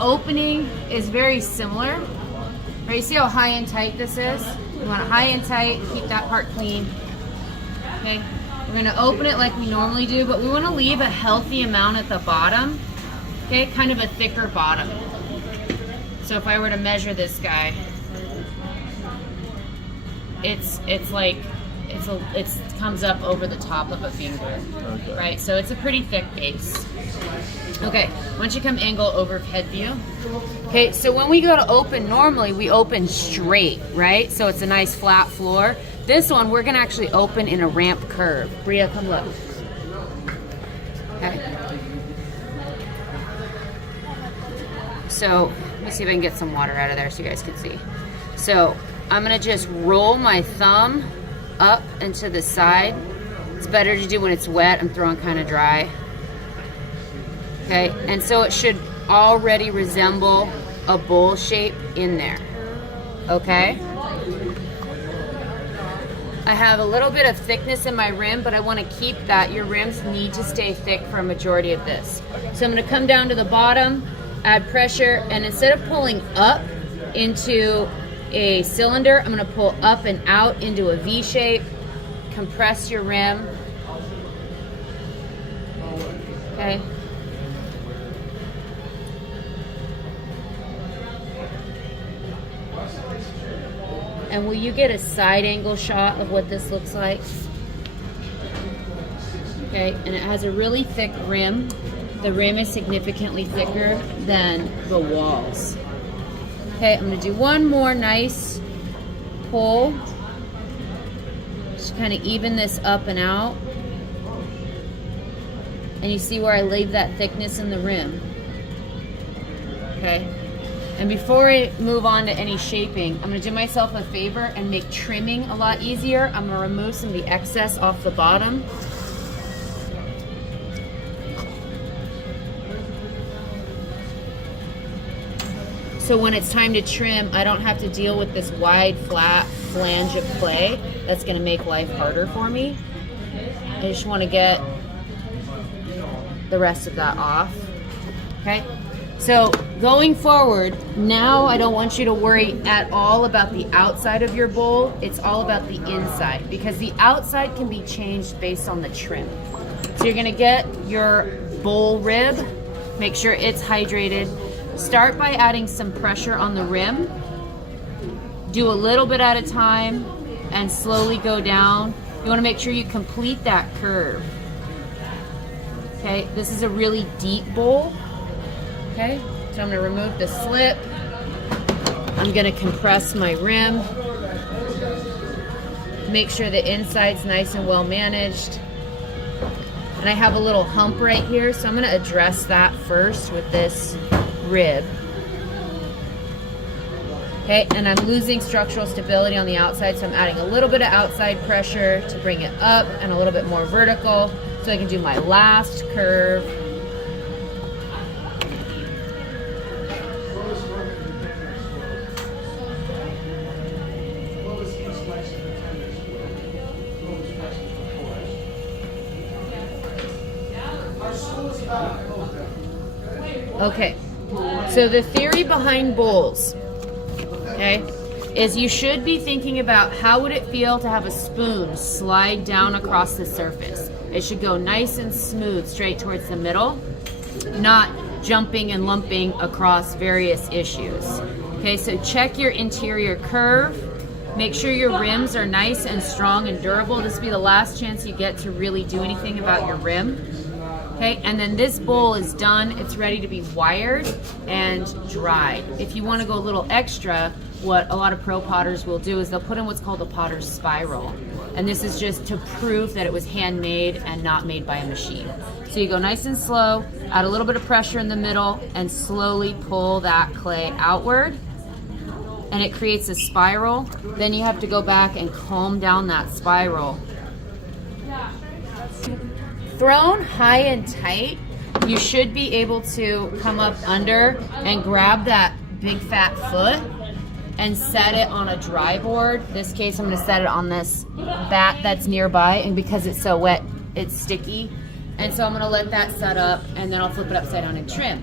opening is very similar. Right, you see how high and tight this is? We want it high and tight, keep that part clean. Okay, we're gonna open it like we normally do, but we wanna leave a healthy amount at the bottom. Okay, kind of a thicker bottom. So if I were to measure this guy, it comes up over the top of a finger, okay. Right? So it's a pretty thick base. Okay, why don't you come angle overhead view? Okay, so when we go to open, normally we open straight, right? So it's a nice flat floor. This one, we're gonna actually open in a ramp curve. Bria, come look. Okay. So, let me see if I can get some water out of there so you guys can see. So, I'm gonna just roll my thumb up and to the side. It's better to do when it's wet. I'm throwing kind of dry. Okay, and so it should already resemble a bowl shape in there. Okay? I have a little bit of thickness in my rim, but I want to keep that. Your rims need to stay thick for a majority of this. So I'm going to come down to the bottom, add pressure, and instead of pulling up into a cylinder, I'm going to pull up and out into a V shape, compress your rim. Okay. And will you get a side angle shot of what this looks like? Okay, and it has a really thick rim. The rim is significantly thicker than the walls. Okay, I'm gonna do one more nice pull. Just kind of even this up and out. And you see where I leave that thickness in the rim. Okay. And before I move on to any shaping, I'm gonna do myself a favor and make trimming a lot easier. I'm gonna remove some of the excess off the bottom. So when it's time to trim, I don't have to deal with this wide, flat flange of clay. That's gonna make life harder for me. I just wanna get the rest of that off, okay? So going forward, now I don't want you to worry at all about the outside of your bowl. It's all about the inside, because the outside can be changed based on the trim. So you're gonna get your bowl rib, make sure it's hydrated. Start by adding some pressure on the rim. Do a little bit at a time and slowly go down. You wanna make sure you complete that curve. Okay, this is a really deep bowl. Okay, so I'm gonna remove the slip. I'm gonna compress my rim. Make sure the inside's nice and well managed. And I have a little hump right here, so I'm gonna address that first with this rib. Okay, and I'm losing structural stability on the outside, so I'm adding a little bit of outside pressure to bring it up and a little bit more vertical so I can do my last curve. Okay, so the theory behind bowls, okay, is you should be thinking about how would it feel to have a spoon slide down across the surface. It should go nice and smooth straight towards the middle, not jumping and lumping across various issues. Okay, so check your interior curve. Make sure your rims are nice and strong and durable. This will be the last chance you get to really do anything about your rim. Okay, and then this bowl is done. It's ready to be wired and dried. If you want to go a little extra, what a lot of pro potters will do is they'll put in what's called a potter's spiral. And this is just to prove that it was handmade and not made by a machine. So you go nice and slow, add a little bit of pressure in the middle, and slowly pull that clay outward. And it creates a spiral. Then you have to go back and calm down that spiral. Thrown high and tight, you should be able to come up under and grab that big fat foot and set it on a dry board. In this case, I'm gonna set it on this bat that's nearby, and because it's so wet, it's sticky. And so I'm gonna let that set up, and then I'll flip it upside down and trim.